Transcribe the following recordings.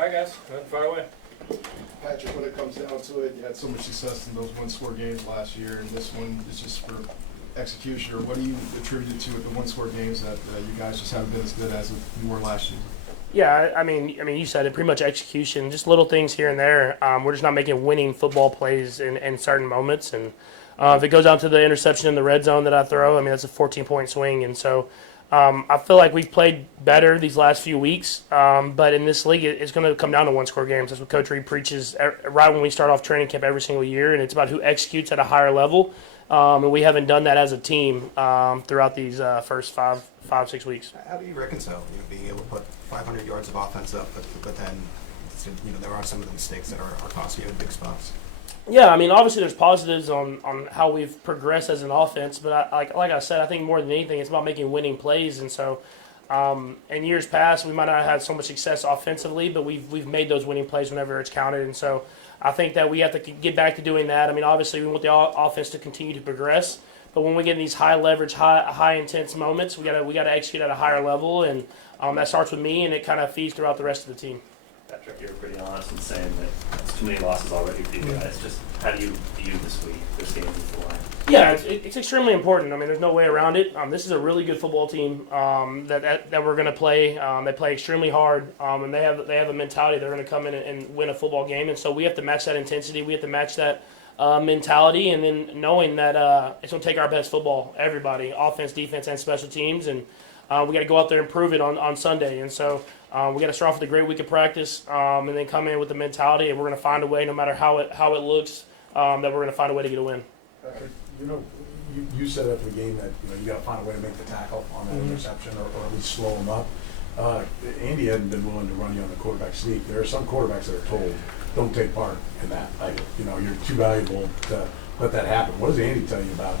All right, guys, fire away. Patrick, when it comes down to it, you had so much success in those one-score games last year, and this one is just for execution. Or what do you attribute it to with the one-score games that you guys just haven't been as good as you were last season? Yeah, I mean, you said it. Pretty much execution, just little things here and there. We're just not making winning football plays in certain moments, and if it goes out to the interception in the red zone that I throw, I mean that's a 14-point swing, and so I feel like we've played better these last few weeks. But in this league, it's going to come down to one-score games. That's what Coach Reed preaches right when we start off training camp every single year, and it's about who executes at a higher level. And we haven't done that as a team throughout these first 5-6 weeks. How do you reconcile being able to put 500 yards of offense up, but then there are some of the mistakes that are costing you in big spots? Yeah, I mean, obviously there's positives on how we've progressed as an offense, but like I said, I think more than anything, it's about making winning plays. And so, in years past, we might not have had so much success offensively, but we've made those winning plays whenever it's counted. And so, I think that we have to get back to doing that. I mean, obviously, we want the offense to continue to progress, but when we get in these high leverage, high intense moments, we gotta execute at a higher level, and that starts with me, and it kind of feeds throughout the rest of the team. Patrick, you're pretty honest in saying that it's too many losses already for you guys. Just how do you view this game before line? Yeah, it's extremely important. I mean, there's no way around it. This is a really good football team that we're going to play. They play extremely hard, and they have a mentality. They're going to come in and win a football game, and so we have to match that intensity. We have to match that mentality, and then knowing that it's going to take our best football, everybody, offense, defense, and special teams, and we got to go out there and prove it on Sunday. And so we got to start off with a great week of practice, and then come in with the mentality, and we're going to find a way, no matter how it looks, that we're going to find a way to get a win. You said after the game that you got to find a way to make the tackle on that interception, or at least slow them up. Andy hadn't been willing to run you on the quarterback sneak. There are some quarterbacks that are told don't take part in that. Like, you're too valuable to let that happen. What does Andy tell you about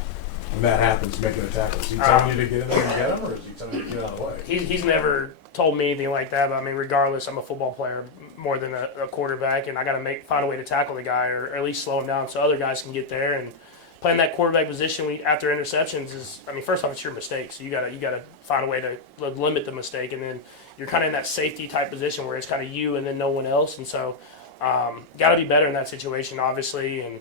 when that happens, making a tackle? Is he telling you to get in there and get him, or is he telling you to get out of the way? He's never told me anything like that. But I mean, regardless, I'm a football player more than a quarterback, and I got to find a way to tackle the guy, or at least slow him down so other guys can get there. And playing that quarterback position after interceptions is, I mean, first off, it's your mistake, so you gotta find a way to limit the mistake, and then you're kind of in that safety type position where it's kind of you and then no one else, and so got to be better in that situation, obviously, and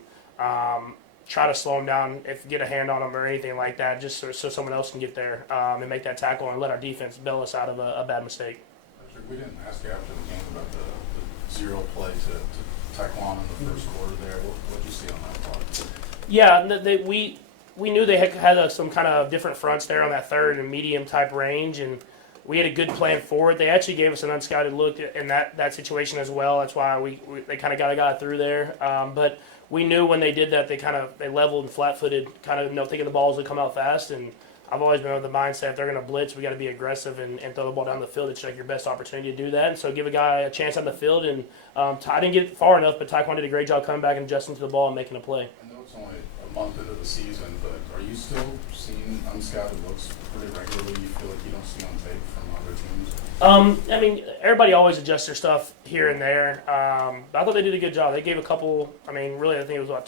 try to slow them down, get a hand on them or anything like that, just so someone else can get there and make that tackle and let our defense bail us out of a bad mistake. Patrick, we didn't ask you after the game about the zero play to Taekwon in the first quarter there. What did you see on that play? Yeah, we knew they had some kind of different fronts there on that third and medium type range, and we had a good plan for it. They actually gave us an unscouted look in that situation as well. That's why they kind of got through there. But we knew when they did that, they leveled and flat-footed, kind of thinking the balls would come out fast. And I've always been with the mindset if they're going to blitz, we got to be aggressive and throw the ball down the field. It's like your best opportunity to do that. And so give a guy a chance on the field. And I didn't get far enough, but Taekwon did a great job coming back and adjusting to the ball and making a play. I know it's only a month into the season, but are you still seeing unscouted looks pretty regularly? You feel like you don't see on tape from other teams? I mean, everybody always adjusts their stuff here and there. But I thought they did a good job. They gave a couple. I mean, really, I think it was about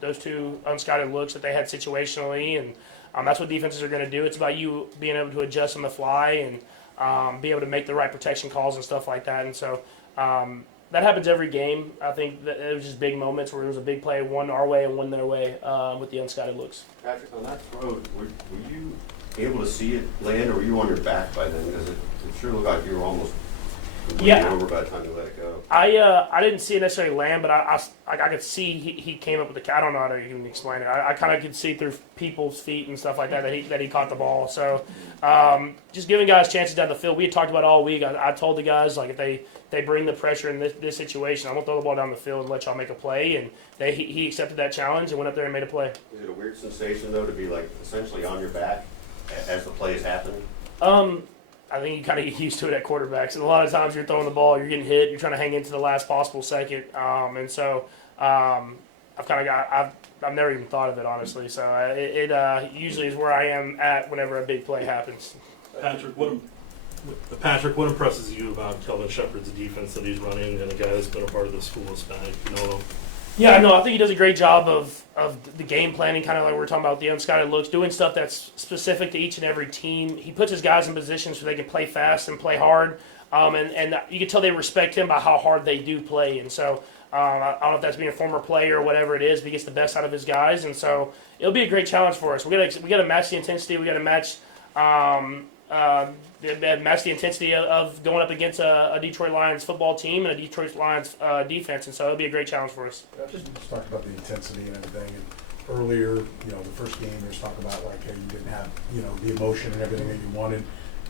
those two unscouted looks that they had situationally, and that's what defenses are going to do. It's about you being able to adjust on the fly and be able to make the right protection calls and stuff like that. And so that happens every game. I think that it was just big moments where there was a big play, one our way and one their way with the unscouted looks. Patrick, on that throw, were you able to see it land, or were you on your back by then? Because it sure looked like you were almost over by the time you let it go. I didn't see it necessarily land, but I could see he came up with the. I don't know how to even explain it. I kind of could see through people's feet and stuff like that he caught the ball. So just giving guys chances down the field. We had talked about it all week. I told the guys, like, if they bring the pressure in this situation, I'm gonna throw the ball down the field and let y'all make a play. And he accepted that challenge and went up there and made a play. Is it a weird sensation though to be like essentially on your back as the play is happening? I think you kind of get used to it at quarterbacks. And a lot of times you're throwing the ball, you're getting hit, you're trying to hang into the last possible second. And so I've never even thought of it, honestly. So it usually is where I am at whenever a big play happens. Patrick, what impresses you about Kelvin Shepard's defense that he's running, and a guy that's been a part of the school is back? Yeah, no, I think he does a great job of the game planning, kind of like we were talking about the unscouted looks, doing stuff that's specific to each and every team. He puts his guys in positions so they can play fast and play hard, and you can tell they respect him by how hard they do play. And so I don't know if that's being a former player or whatever it is, but he gets the best out of his guys, and so it'll be a great challenge for us. We got to match the intensity. We got to match. Match the intensity of going up against a Detroit Lions football team and a Detroit Lions defense, and so it'll be a great challenge for us. Just talk about the intensity and everything. And earlier, the first game, there's talk about like, hey, you didn't have, the emotion and everything that you wanted.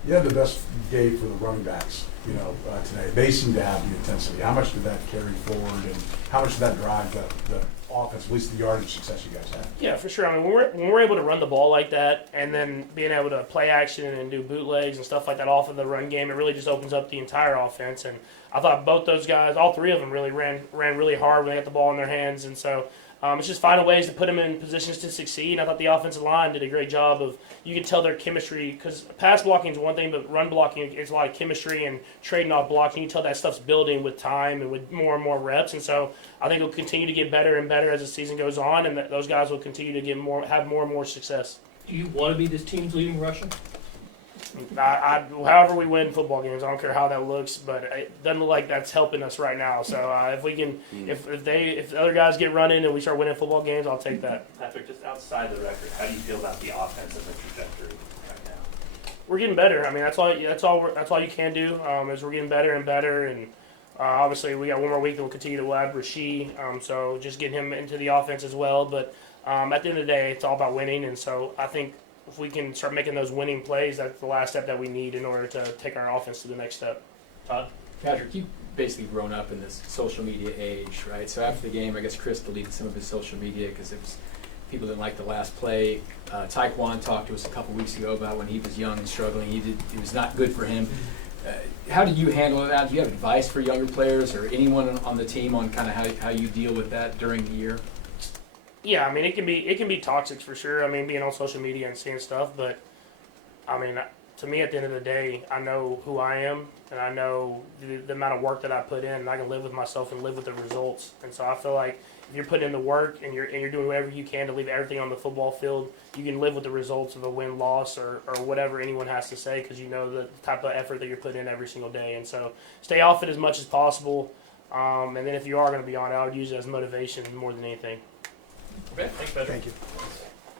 You had the best day for the running backs, today. They seem to have the intensity. How much did that carry forward, and how much did that drive the offense, at least the yardage success you guys had? Yeah, for sure. I mean, when we're able to run the ball like that, and then being able to play action and do bootlegs and stuff like that off of the run game, it really just opens up the entire offense. And I thought both those guys, all three of them, really ran really hard when they got the ball in their hands. And so it's just finding ways to put them in positions to succeed. And I thought the offensive line did a great job of, you could tell their chemistry, because pass blocking is one thing, but run blocking is a lot of chemistry and trading off blocking. You can tell that stuff's building with time and with more and more reps. And so I think it'll continue to get better and better as the season goes on, and that those guys will continue to have more and more success. Do you want to be this team's leading rusher? However we win football games, I don't care how that looks, but it doesn't look like that's helping us right now. So if we can, if the other guys get running and we start winning football games, I'll take that. Patrick, just outside the record, how do you feel about the offense and the trajectory right now? We're getting better. I mean, that's all you can do. Is we're getting better and better, and obviously we got one more week that we'll continue to add Rasheed. So just getting him into the offense as well. But at the end of the day, it's all about winning, and so I think if we can start making those winning plays, that's the last step that we need in order to take our offense to the next step. Todd? Patrick, you've basically grown up in this social media age, right? So after the game, I guess Chris deleted some of his social media because people didn't like the last play. Taekwon talked to us a couple weeks ago about when he was young and struggling. It was not good for him. How do you handle that? Do you have advice for younger players or anyone on the team on kind of how you deal with that during the year? Yeah, I mean it can be toxic for sure. I mean being on social media and seeing stuff, but I mean to me at the end of the day, I know who I am and I know the amount of work that I put in, and I can live with myself and live with the results. And so I feel like if you're putting in the work and you're doing whatever you can to leave everything on the football field, you can live with the results of a win-loss or whatever anyone has to say, because you know the type of effort that you're putting in every single day. And so stay off it as much as possible. And then if you are going to be on it, I would use it as motivation more than anything. Okay, thanks, Patrick. Thank you.